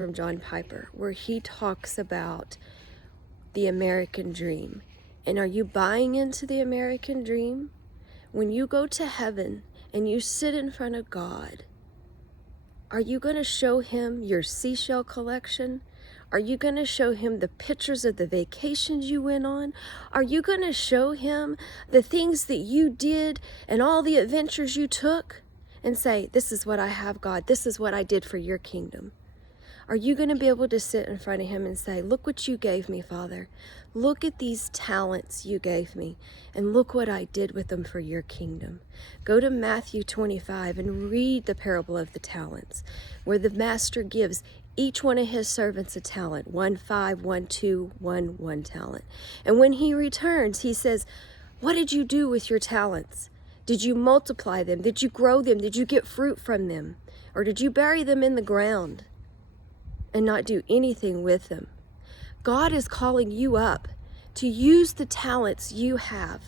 from John Piper where he talks about the American dream. And are you buying into the American dream? When you go to heaven and you sit in front of God, are you going to show him your seashell collection? Are you going to show him the pictures of the vacations you went on? Are you going to show him the things that you did and all the adventures you took and say, this is what I have, God. This is what I did for your kingdom. Are you going to be able to sit in front of him and say, look what you gave me, Father. Look at these talents you gave me, and look what I did with them for your kingdom. Go to Matthew 25 and read the parable of the talents, where the master gives each one of his servants a talent, 1 5, 1 2, 1 talent. And when he returns, he says, what did you do with your talents? Did you multiply them? Did you grow them? Did you get fruit from them? Or did you bury them in the ground and not do anything with them? God is calling you up to use the talents you have,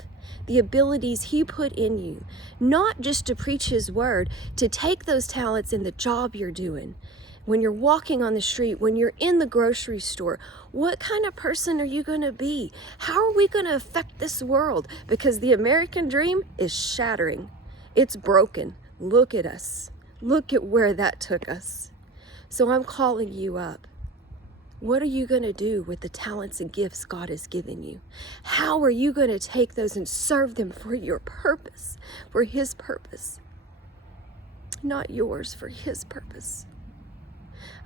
the abilities he put in you, not just to preach his word, to take those talents in the job you're doing. When you're walking on the street, when you're in the grocery store, what kind of person are you going to be? How are we going to affect this world? Because the American dream is shattering. It's broken. Look at us. Look at where that took us. So I'm calling you up. What are you going to do with the talents and gifts God has given you? How are you going to take those and serve them for your purpose, for his purpose? Not yours, for his purpose.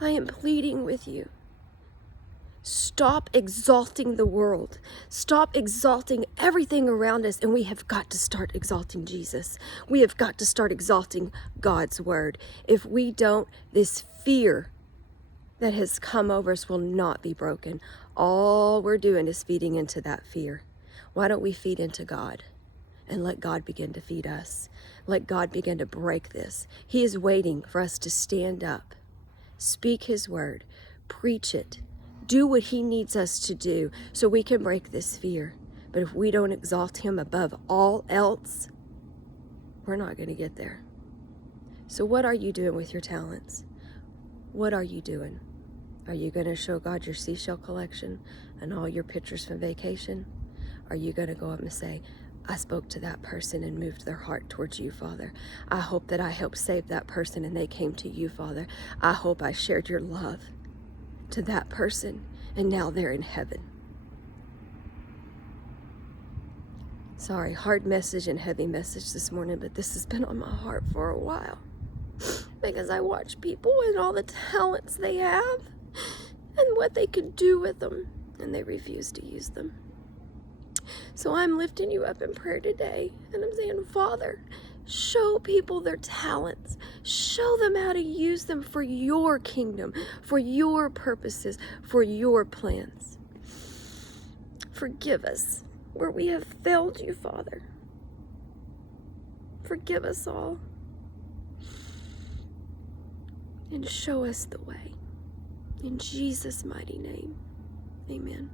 I am pleading with you. Stop exalting the world. Stop exalting everything around us, and we have got to start exalting Jesus. We have got to start exalting God's word. If we don't, this fear that has come over us will not be broken. All we're doing is feeding into that fear. Why don't we feed into God and let God begin to feed us? Let God begin to break this. He is waiting for us to stand up, speak his word, preach it, do what he needs us to do so we can break this fear. But if we don't exalt him above all else, we're not going to get there. So what are you doing with your talents? What are you doing? Are you going to show God your seashell collection and all your pictures from vacation? Are you going to go up and say, I spoke to that person and moved their heart towards you, Father. I hope that I helped save that person and they came to you, Father. I hope I shared your love to that person and now they're in heaven. Sorry, hard message and heavy message this morning, but this has been on my heart for a while. Because I watch people and all the talents they have and what they could do with them, and they refuse to use them. So I'm lifting you up in prayer today, and I'm saying, Father, show people their talents. Show them how to use them for your kingdom, for your purposes, for your plans. Forgive us where we have failed you, Father. Forgive us all. And show us the way. In Jesus' mighty name, amen.